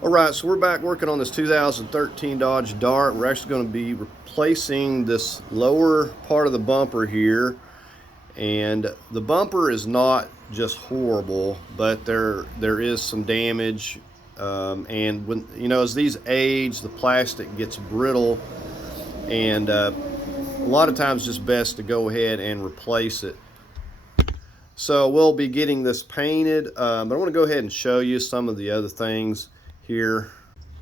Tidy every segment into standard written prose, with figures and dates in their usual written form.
All right, so we're back working on this 2013 Dodge Dart. We're actually going to be replacing this lower part of the bumper here. And the bumper is not just horrible, but there is some damage. And when as these age, the plastic gets brittle, and a lot of times it's just best to go ahead and replace it. So we'll be getting this painted, but I want to go ahead and show you some of the other things here.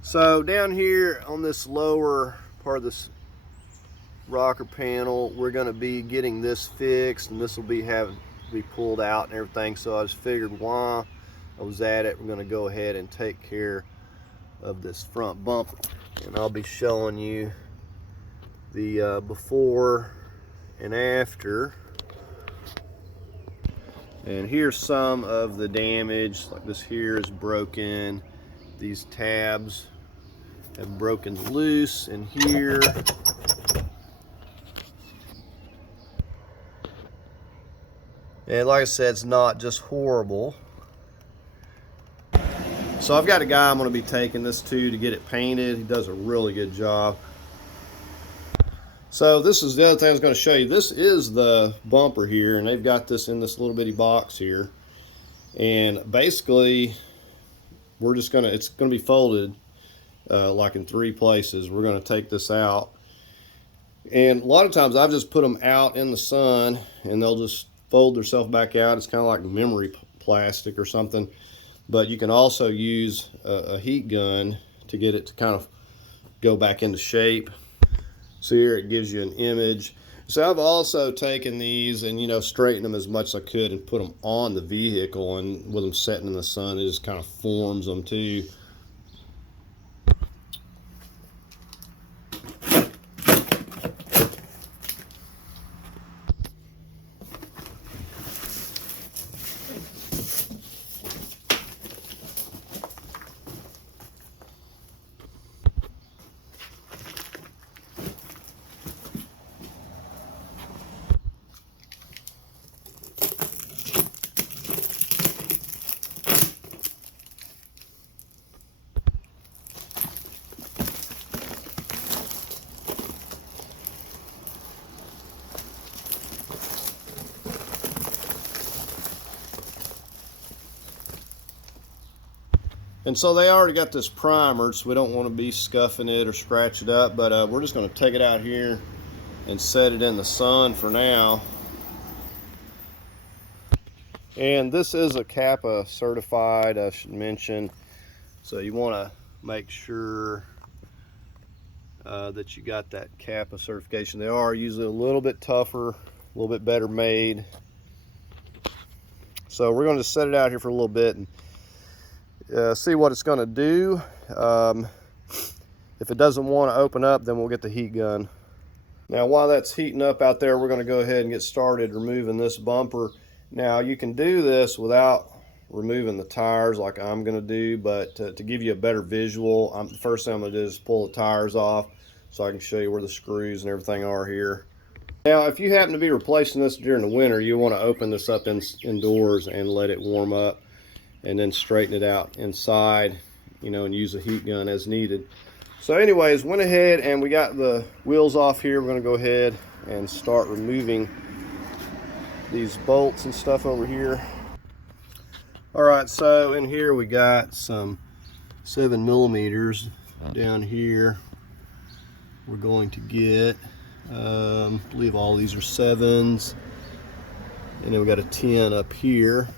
So down here on this lower part of this rocker panel, we're going to be getting this fixed, and this will be having to be pulled out and everything. So I just figured while I was at it, we're going to go ahead and take care of this front bumper, and I'll be showing you the before and after. And here's some of the damage. Like this here is broken. These tabs have broken loose in here. And like I said, it's not just horrible. So I've got a guy I'm going to be taking this to get it painted. He does a really good job. So this is the other thing I was going to show you. This is the bumper here, and they've got this in this little bitty box here. And basically, it's going to be folded like in 3 places. We're going to take this out. And a lot of times I've just put them out in the sun, and they'll just fold themselves back out. It's kind of like memory plastic or something. But you can also use a heat gun to get it to kind of go back into shape. So here it gives you an image. So I've also taken these and straightened them as much as I could and put them on the vehicle, and with them setting in the sun, it just kind of forms them too. And so they already got this primer, so we don't want to be scuffing it or scratch it up, but we're just going to take it out here and set it in the sun for now. And this is a CAPA certified, I should mention, so you want to make sure that you got that CAPA certification. They are usually a little bit tougher, a little bit better made. So we're going to set it out here for a little bit and see what it's going to do. If it doesn't want to open up, then we'll get the heat gun. Now while that's heating up out there, we're going to go ahead and get started removing this bumper. Now you can do this without removing the tires like I'm going to do, but to give you a better visual, the first thing I'm going to do is pull the tires off so I can show you where the screws and everything are here. Now if you happen to be replacing this during the winter, you want to open this up indoors and let it warm up, and then straighten it out inside, and use a heat gun as needed. So anyways, went ahead and we got the wheels off here. We're going to go ahead and start removing these bolts and stuff over here. All right, so in here we got some 7mm down here. We're going to get, I believe all these are 7s. And then we got a 10 up here.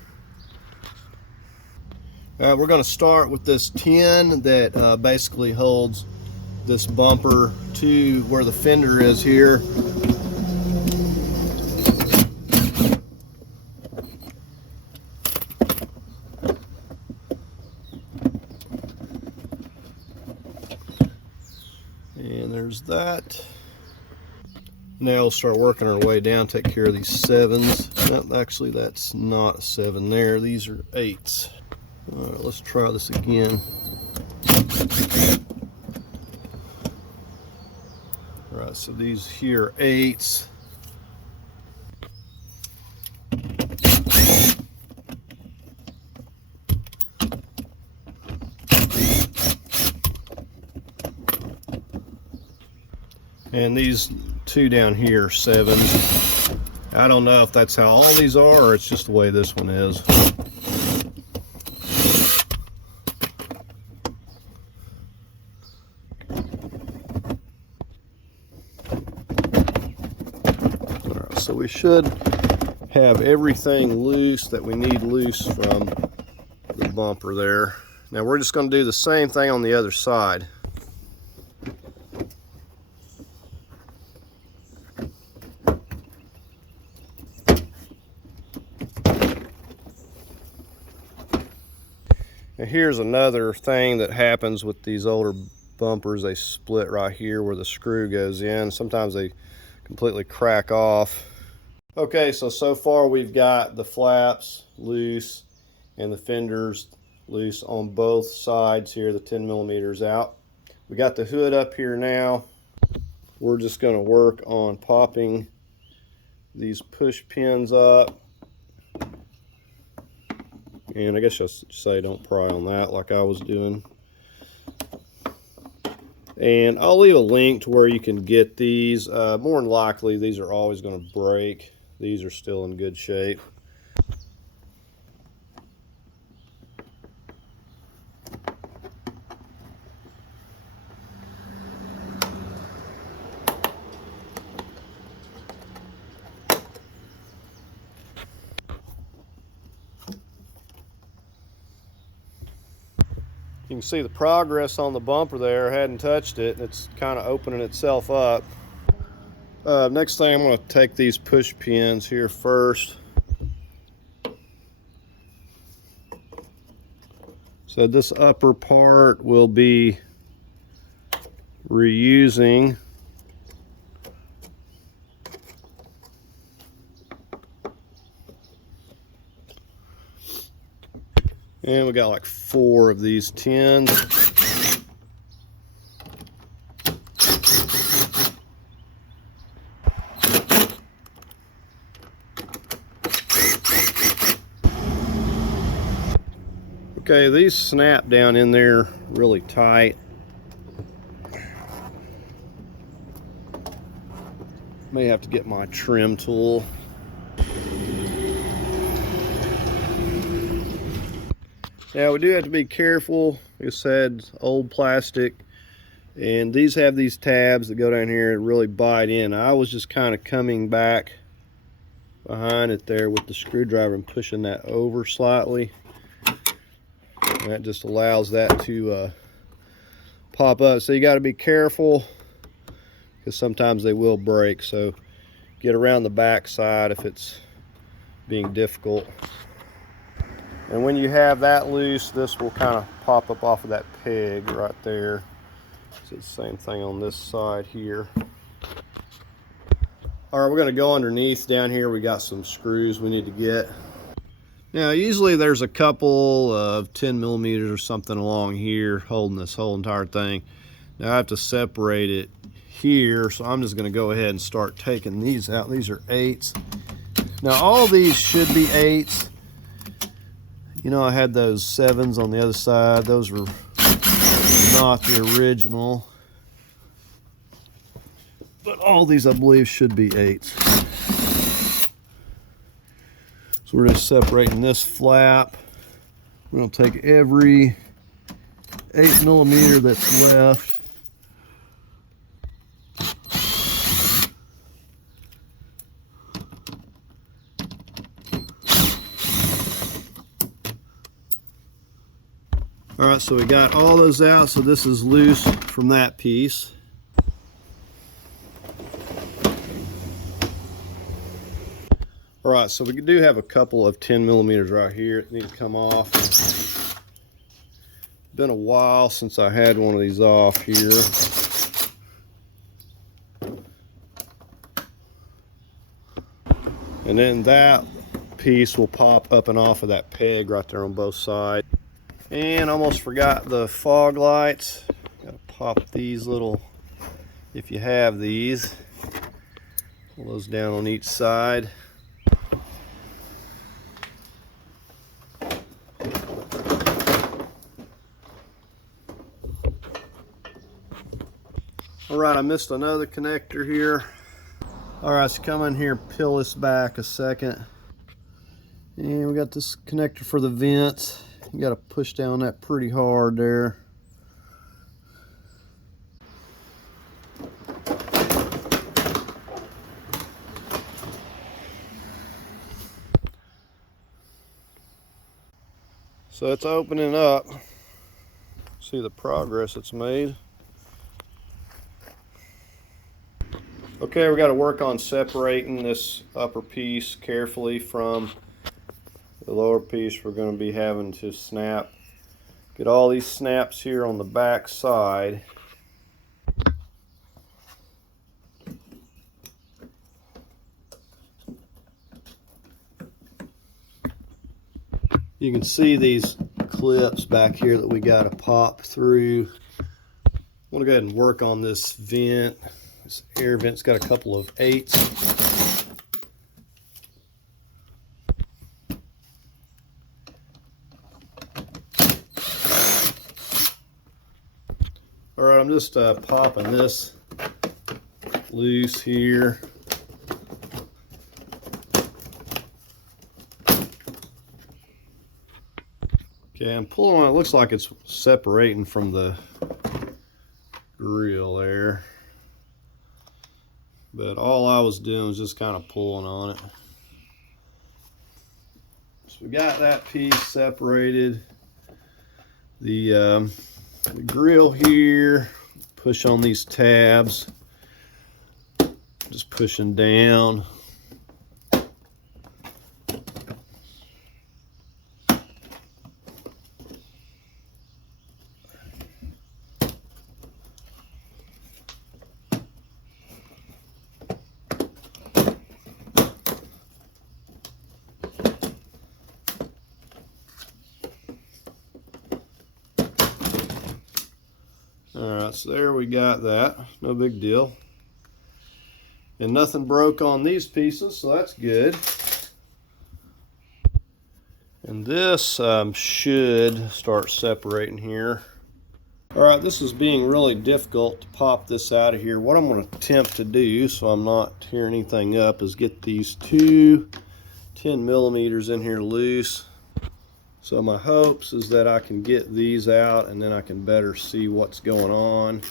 We're going to start with this 10 that basically holds this bumper to where the fender is here. And there's that. Now we'll start working our way down, take care of these 7s. No, actually that's not a 7 there, these are 8s. All right, let's try this again. All right, so these here are 8s. And these two down here are 7s. I don't know if that's how all these are or it's just the way this one is. Alright, so we should have everything loose that we need loose from the bumper there. Now we're just going to do the same thing on the other side. Now here's another thing that happens with these older bumpers. They split right here where the screw goes in. Sometimes they completely crack off. Okay, so far we've got the flaps loose and the fenders loose on both sides here, the 10 millimeters out. We got the hood up here now. We're just going to work on popping these push pins up. And I guess I should say don't pry on that like I was doing. And I'll leave a link to where you can get these. More than likely, these are always going to break. These are still in good shape. You can see the progress on the bumper there. I hadn't touched it, and it's kind of opening itself up. Next thing, I'm going to take these push pins here first. So this upper part will be reusing. And we got like 4 of these tins. Okay, these snap down in there really tight. May have to get my trim tool. Now we do have to be careful. Like I said, old plastic, and these have these tabs that go down here and really bite in. I was just kind of coming back behind it there with the screwdriver and pushing that over slightly. And that just allows that to pop up. So you got to be careful because sometimes they will break. So get around the back side if it's being difficult. And when you have that loose, this will kind of pop up off of that peg right there. So it's the same thing on this side here. All right, we're going to go underneath down here. We got some screws we need to get. Now, usually there's a couple of 10 millimeters or something along here holding this whole entire thing. Now I have to separate it here, so I'm just going to go ahead and start taking these out. These are 8s. Now all these should be 8s. You know, I had those 7s on the other side. Those were not the original. But all these, I believe, should be 8s. So we're just separating this flap. We're going to take every 8 millimeter that's left. All right, so we got all those out, so this is loose from that piece. All right, so we do have a couple of 10 millimeters right here that need to come off. Been a while since I had one of these off here. And then that piece will pop up and off of that peg right there on both sides. And almost forgot the fog lights. Gotta pop these little, if you have these, pull those down on each side. Alright, I missed another connector here. Alright, so come in here, peel this back a second. And we got this connector for the vents. You got to push down that pretty hard there. So it's opening up. See the progress it's made. Okay, we got to work on separating this upper piece carefully from the lower piece. We're going to be having to snap. Get all these snaps here on the back side. You can see these clips back here that we got to pop through. I want to go ahead and work on this vent. This air vent's got a couple of 8s. Alright, I'm just popping this loose here. Okay, I'm pulling on it. It looks like it's separating from the grill there. But all I was doing was just kind of pulling on it. So we got that piece separated. The grill here, push on these tabs. Just pushing down. Alright, so there we got that. No big deal. And nothing broke on these pieces, so that's good. And this should start separating here. Alright, this is being really difficult to pop this out of here. What I'm going to attempt to do, so I'm not tearing anything up, is get these two 10 millimeters in here loose. So my hopes is that I can get these out and then I can better see what's going on.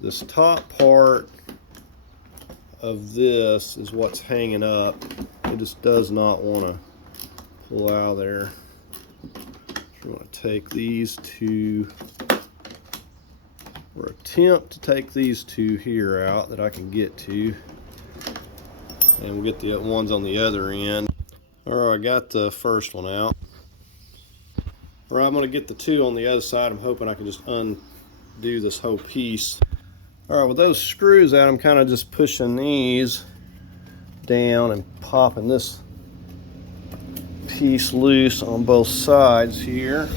This top part of this is what's hanging up. It just does not want to pull out of there. So I'm going to take these two, or attempt to take these two here out that I can get to. And we'll get the ones on the other end. Alright, I got the first one out. Alright, I'm going to get the two on the other side. I'm hoping I can just undo this whole piece. Alright, with those screws out, I'm kind of just pushing these down and popping this piece loose on both sides here.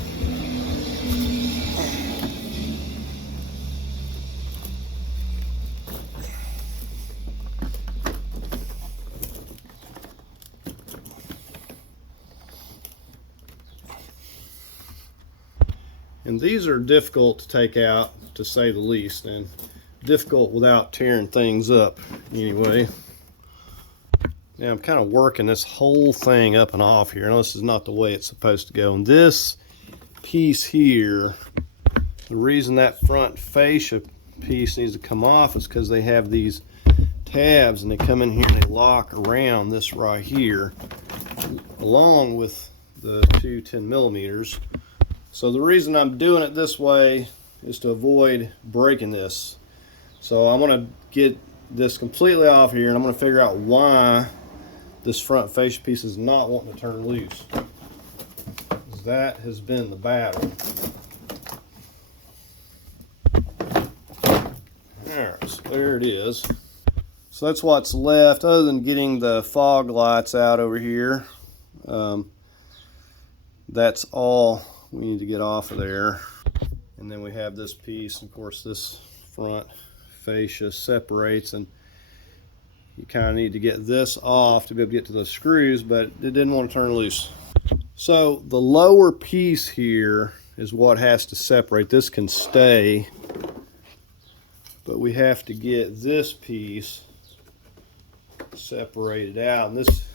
And these are difficult to take out, to say the least, and difficult without tearing things up anyway. Now I'm kind of working this whole thing up and off here. Now this is not the way it's supposed to go. And this piece here, the reason that front fascia piece needs to come off is because they have these tabs and they come in here and they lock around this right here, along with the two 10 millimeters. So the reason I'm doing it this way is to avoid breaking this. So I'm going to get this completely off here and I'm going to figure out why this front fascia piece is not wanting to turn loose. That has been the battle. Alright, so there it is. So that's what's left other than getting the fog lights out over here. That's all we need to get off of there. And then we have this piece, of course this front fascia separates, and you kind of need to get this off to be able to get to those screws, but it didn't want to turn loose. So the lower piece here is what has to separate. This can stay but we have to get this piece separated out, and this is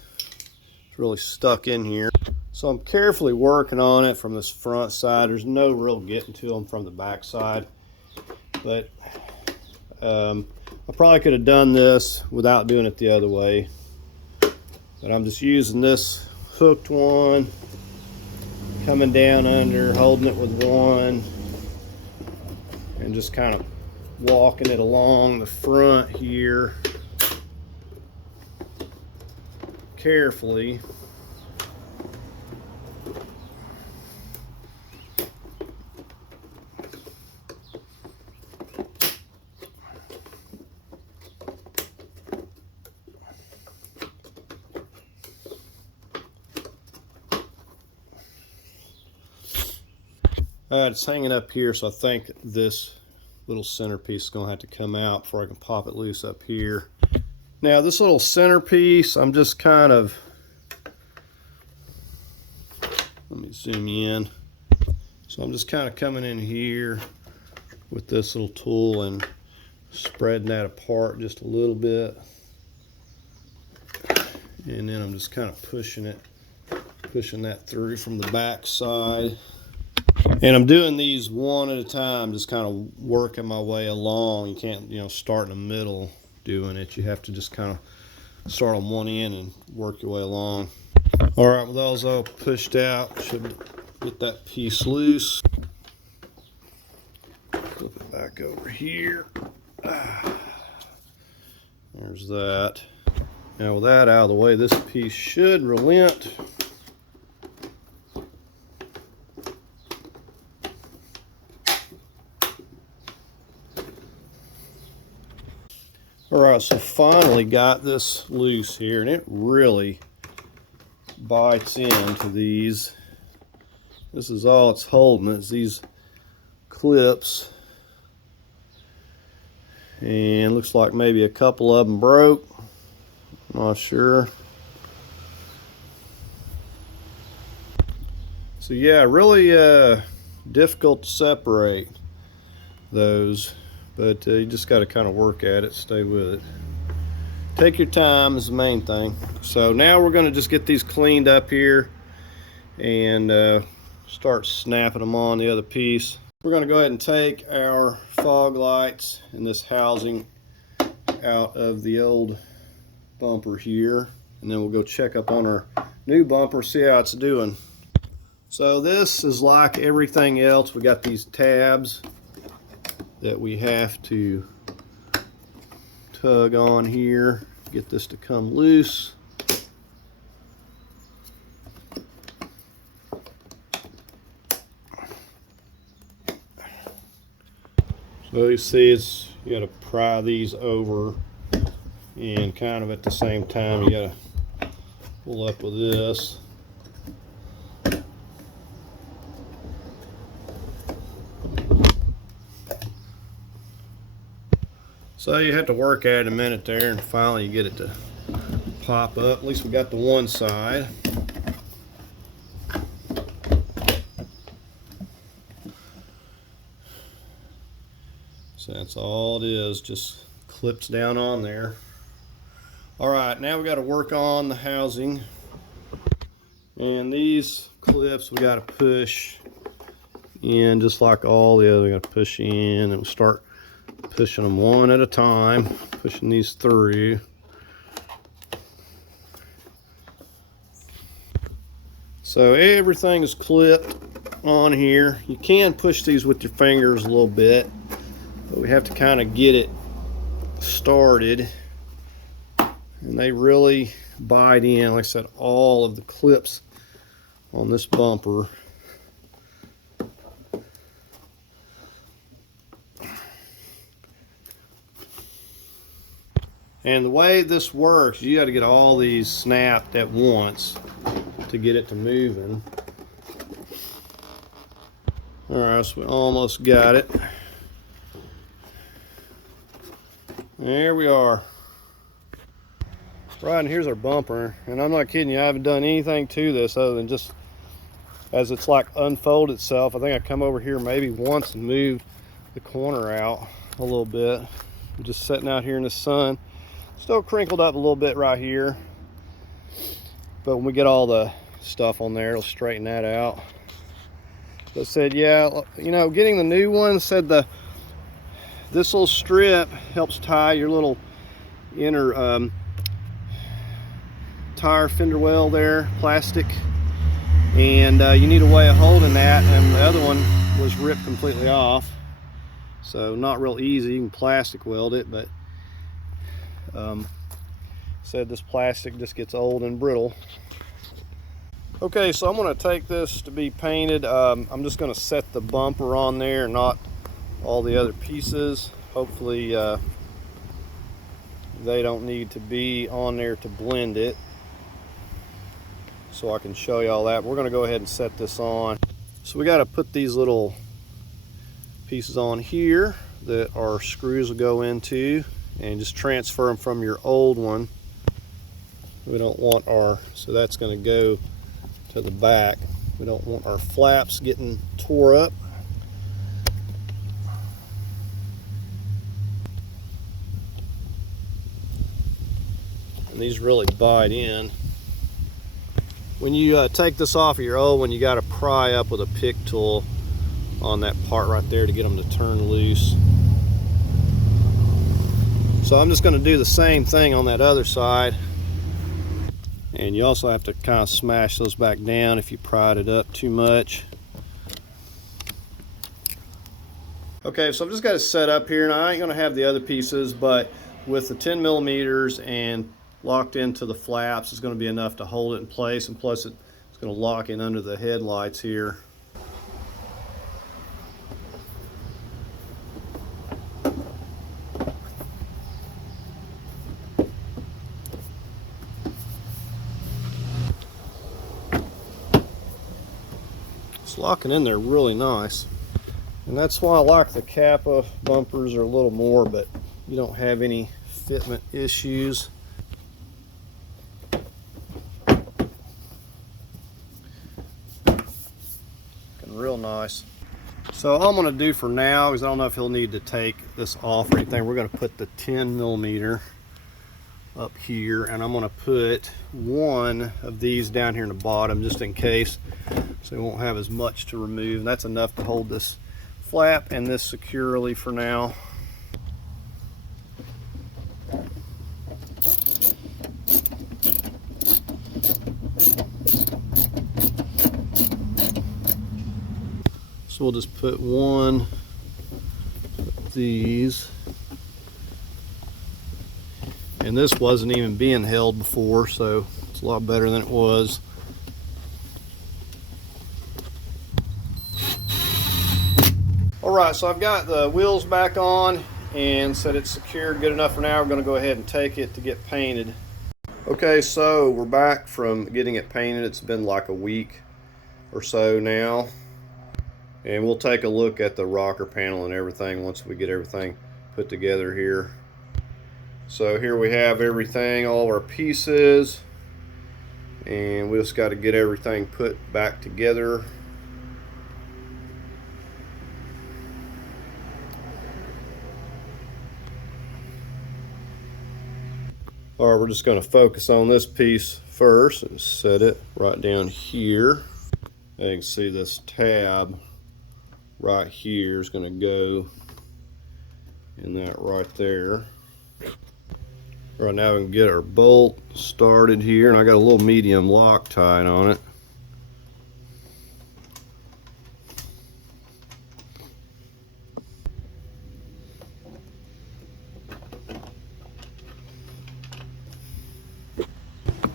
really stuck in here. So I'm carefully working on it from this front side. There's no real getting to them from the back side, but I probably could have done this without doing it the other way, but I'm just using this hooked one, coming down under, holding it with one, and just kind of walking it along the front here carefully. It's hanging up here, so I think this little centerpiece is going to have to come out before I can pop it loose up here. Now this little centerpiece, I'm just kind of, let me zoom in. So I'm just kind of coming in here with this little tool and spreading that apart just a little bit. And then I'm just kind of pushing that through from the back side. And I'm doing these one at a time, just kind of working my way along. You can't, start in the middle doing it. You have to just kind of start on one end and work your way along. All right, with those all pushed out, should get that piece loose. Flip it back over here. There's that. Now with that out of the way, this piece should relent. All right, so finally got this loose here, and it really bites into these. This is all it's holding, it's these clips. And looks like maybe a couple of them broke. I'm not sure. So yeah, really difficult to separate those. But you just got to kind of work at it, stay with it. Take your time is the main thing. So now we're going to just get these cleaned up here and start snapping them on the other piece. We're going to go ahead and take our fog lights and this housing out of the old bumper here, and then we'll go check up on our new bumper, see how it's doing. So this is like everything else. We got these tabs that we have to tug on here, get this to come loose. So you see, you got to pry these over, and kind of at the same time you got to pull up with this. So you have to work at it a minute there, and finally you get it to pop up. At least we got the one side. So that's all it is, just clips down on there. All right, now we got to work on the housing. And these clips we got to push in just like all the other. We got to push in, and we'll start pushing them one at a time, pushing these through. So everything is clipped on here. You can push these with your fingers a little bit, but we have to kind of get it started. And they really bite in. Like I said, all of the clips on this bumper. And the way this works, you got to get all these snapped at once to get it to moving. All right, so we almost got it. There we are. Right, and here's our bumper. And I'm not kidding you, I haven't done anything to this other than just as it's like unfold itself. I think I come over here maybe once and moved the corner out. a little bit. I'm just sitting out here in the sun. Still crinkled up a little bit right here. But when we get all the stuff on there, it'll straighten that out. But said, yeah, you know, getting the new one, said this little strip helps tie your little inner tire fender well there, plastic. And you need a way of holding that, and the other one was ripped completely off. So not real easy. You can plastic weld it, but said this plastic just gets old and brittle. Okay, so I'm going to take this to be painted. I'm just going to set the bumper on there, not all the other pieces. Hopefully they don't need to be on there to blend it, so I can show you all that. We're going to go ahead and set this on. So we got to put these little pieces on here that our screws will go into, and just transfer them from your old one. We don't want so that's going to go to the back. We don't want our flaps getting tore up. And these really bite in. When you take this off of your old one, you got to pry up with a pick tool on that part right there to get them to turn loose. So I'm just going to do the same thing on that other side. And you also have to kind of smash those back down if you pried it up too much. Okay, so I've just got it set up here, and I ain't going to have the other pieces, but with the 10 millimeters and locked into the flaps, it's going to be enough to hold it in place, and plus it's going to lock in under the headlights here. It's locking in there really nice. And that's why I like the Kappa bumpers are a little more, but you don't have any fitment issues. Looking real nice. So all I'm going to do for now is, I don't know if he'll need to take this off or anything, we're going to put the 10 millimeter up here, and I'm going to put one of these down here in the bottom just in case, so we won't have as much to remove. And that's enough to hold this flap and this securely for now. So we'll just put one of these. And this wasn't even being held before, so it's a lot better than it was. Alright, so I've got the wheels back on and said it's secured good enough for now. We're going to go ahead and take it to get painted. Okay, so we're back from getting it painted. It's been like a week or so now. And we'll take a look at the rocker panel and everything once we get everything put together here. So here we have everything, all our pieces, and we just got to get everything put back together. All right, we're just going to focus on this piece first and set it right down here. And you can see this tab right here is going to go in that right there. Right now we can get our bolt started here, and I got a little medium Loctite on it.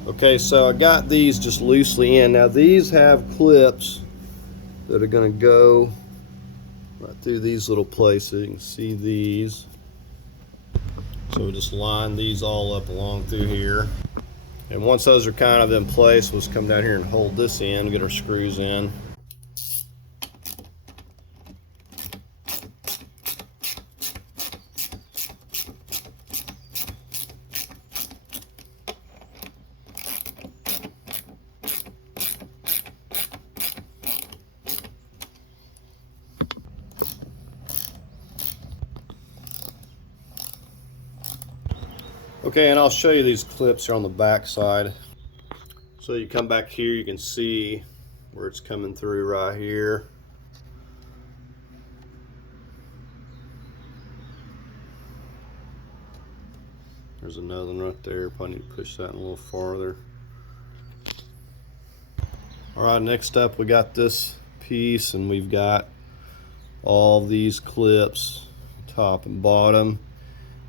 Okay, so I got these just loosely in. Now these have clips that are going to go right through these little places. You can see these. So we'll just line these all up along through here. And once those are kind of in place, we'll just come down here and hold this in, get our screws in. Okay, and I'll show you these clips here on the back side. So you come back here, you can see where it's coming through right here. There's another one right there. Probably need to push that a little farther. Alright, next up we got this piece, and we've got all these clips, top and bottom.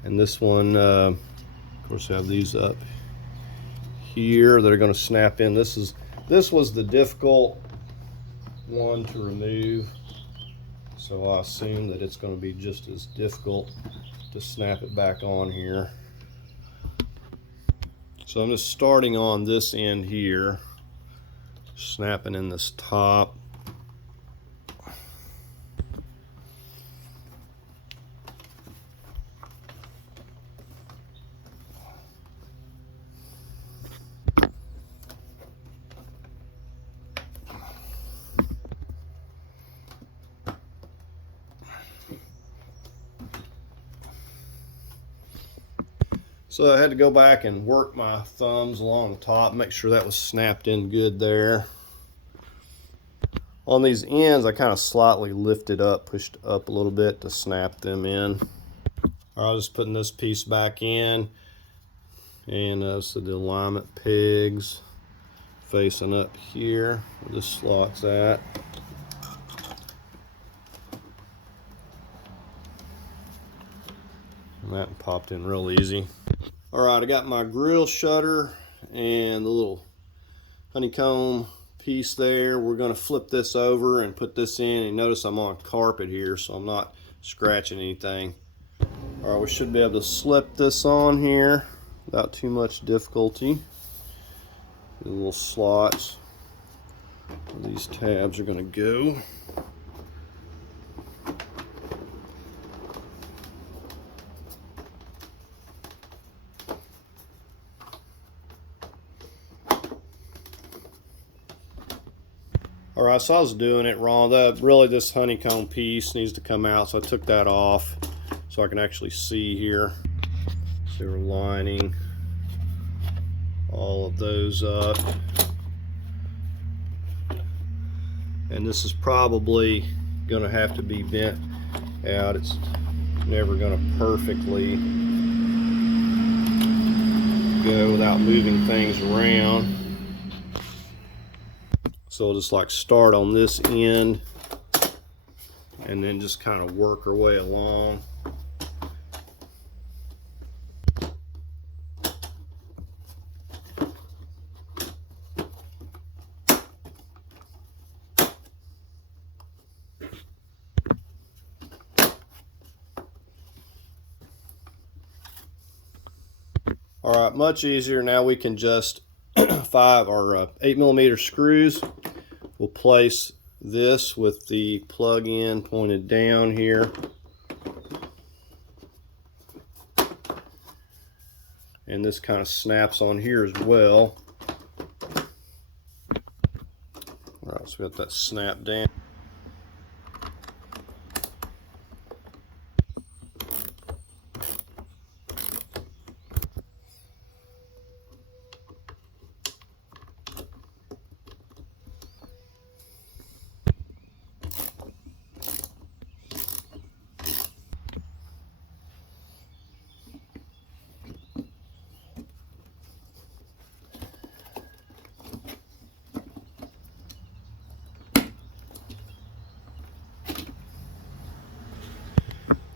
And this one, of course, I have these up here that are going to snap in. This was the difficult one to remove, so I assume that it's going to be just as difficult to snap it back on here. So I'm just starting on this end here, snapping in this top. So I had to go back and work my thumbs along the top, make sure that was snapped in good there. On these ends, I kind of slightly lifted up, pushed up a little bit to snap them in. All right, I was just putting this piece back in, and so the alignment pegs facing up here where this slot's at. And that popped in real easy. All right, I got my grill shutter and the little honeycomb piece there. We're going to flip this over and put this in, and notice I'm on carpet here, so I'm not scratching anything. All right, we should be able to slip this on here without too much difficulty. The little slots where these tabs are going to go. Alright, so I was doing it wrong. Really, this honeycomb piece needs to come out, so I took that off so I can actually see here. So we're lining all of those up. And this is probably going to have to be bent out. It's never going to perfectly go without moving things around. So we'll just like start on this end and then just kind of work our way along. All right, much easier. Now we can just 5 or 8mm screws. We'll place this with the plug-in pointed down here. And this kind of snaps on here as well. All right, so we got that snap down.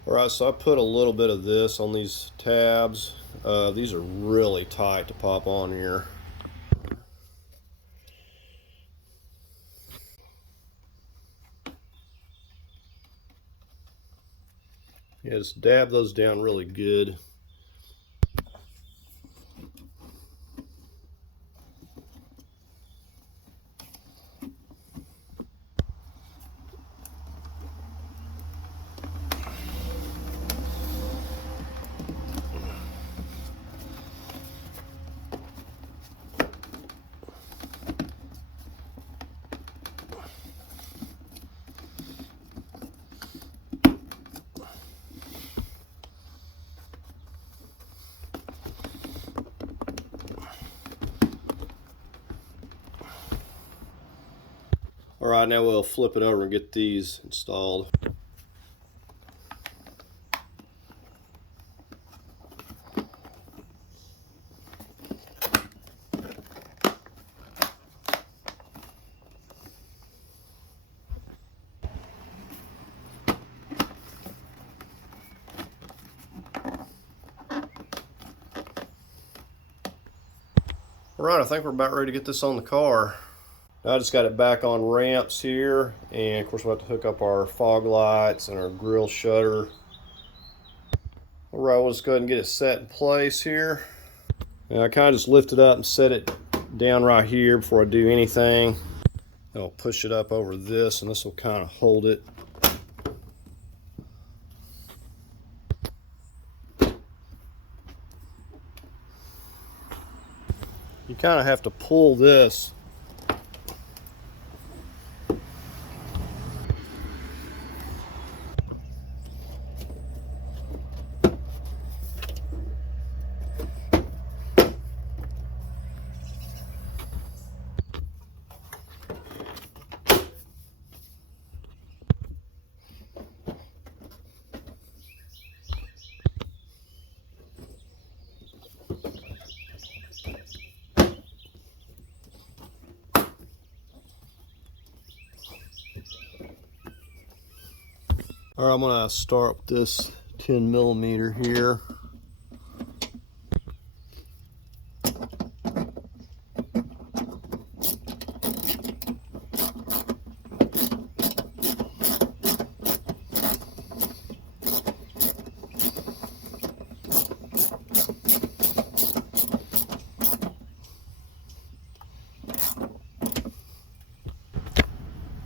All right, so I put a little bit of this on these tabs. These are really tight to pop on here. Yeah, just dab those down really good. All right, now we'll flip it over and get these installed. All right, I think we're about ready to get this on the car. Now I just got it back on ramps here, and of course we'll have to hook up our fog lights and our grill shutter. All right, we'll just go ahead and get it set in place here. Now I kind of just lift it up and set it down right here before I do anything. I'll push it up over this, and this will kind of hold it. You kind of have to pull this. All right, I'm gonna start with this 10 millimeter here.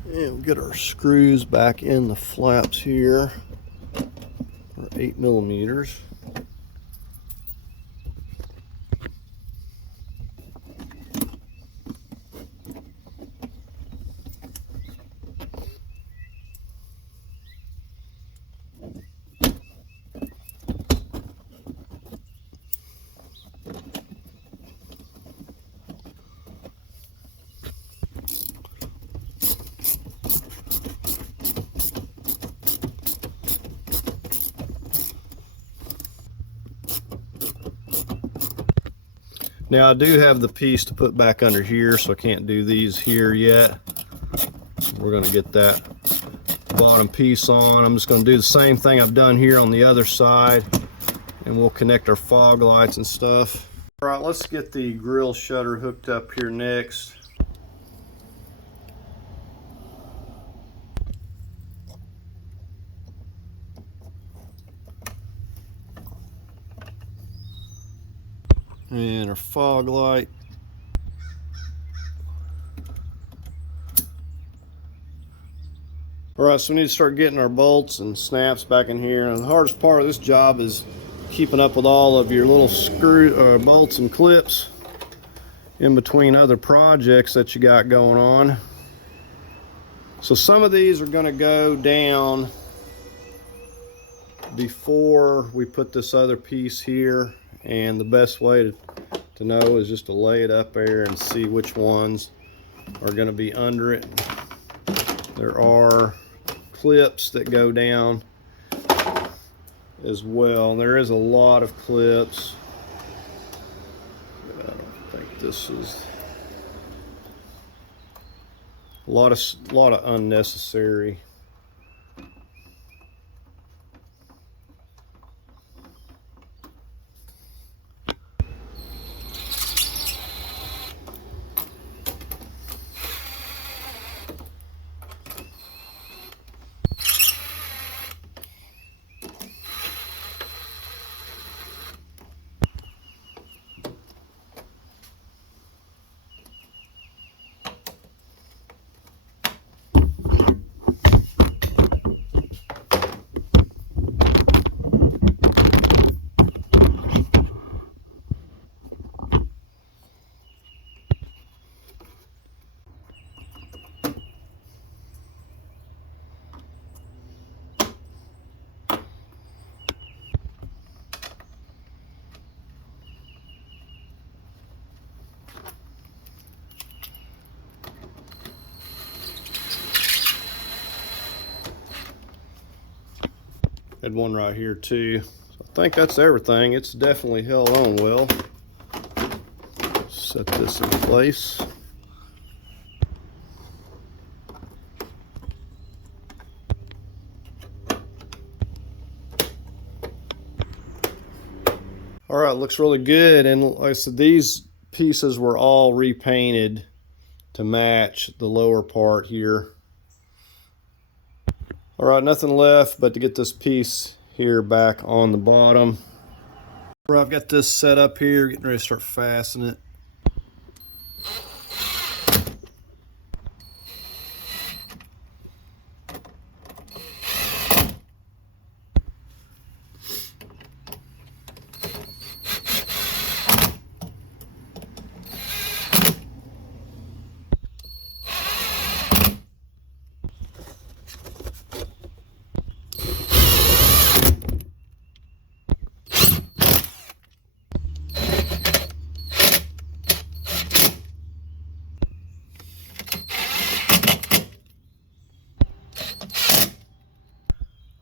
And we'll get our screws back in the flaps here, our 8 millimeters. Now I do have the piece to put back under here, so I can't do these here yet. We're going to get that bottom piece on. I'm just going to do the same thing I've done here on the other side, and we'll connect our fog lights and stuff. All right, let's get the grill shutter hooked up here next. And our fog light. All right, so we need to start getting our bolts and snaps back in here. And the hardest part of this job is keeping up with all of your little bolts and clips in between other projects that you got going on. So some of these are going to go down before we put this other piece here, and the best way to know is just to lay it up there and see which ones are going to be under it. There are clips that go down as well. There is a lot of clips. I don't think this is a lot of unnecessary. Had one right here too. So I think that's everything. It's definitely held on well. Set this in place. All right, looks really good. And like I said, these pieces were all repainted to match the lower part here. All right, nothing left but to get this piece here back on the bottom. All right, I've got this set up here, getting ready to start fastening it.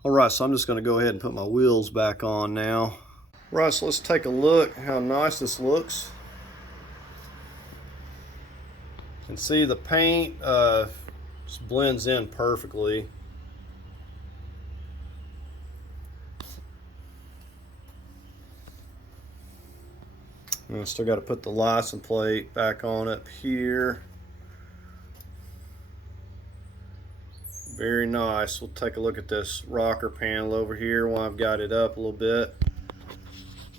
All right, so I'm just going to go ahead and put my wheels back on now. All right, so let's take a look how nice this looks. You can see the paint just blends in perfectly. And I still got to put the license plate back on up here. Very nice. We'll take a look at this rocker panel over here while I've got it up a little bit.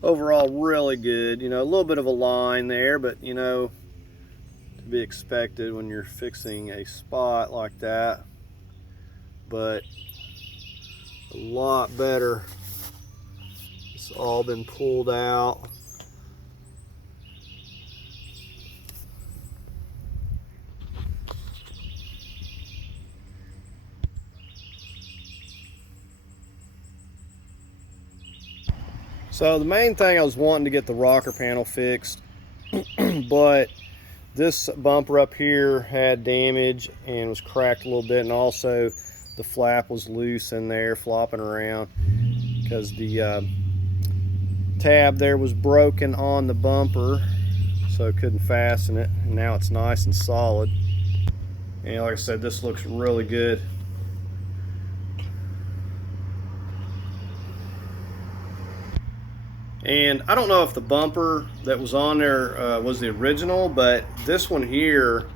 Overall, really good. You know, a little bit of a line there, but you know, to be expected when you're fixing a spot like that. But a lot better. It's all been pulled out. So the main thing, I was wanting to get the rocker panel fixed, but this bumper up here had damage and was cracked a little bit, and also the flap was loose in there, flopping around, because the tab there was broken on the bumper, so couldn't fasten it. And now it's nice and solid. And like I said, this looks really good. And I don't know if the bumper that was on there was the original, but this one here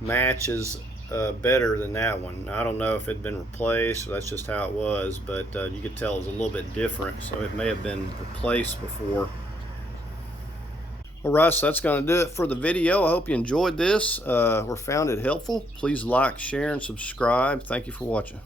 matches better than that one. I don't know if it had been replaced, or that's just how it was, but you could tell it was a little bit different, so it may have been replaced before. Alright, so that's going to do it for the video. I hope you enjoyed this or found it helpful. Please like, share, and subscribe. Thank you for watching.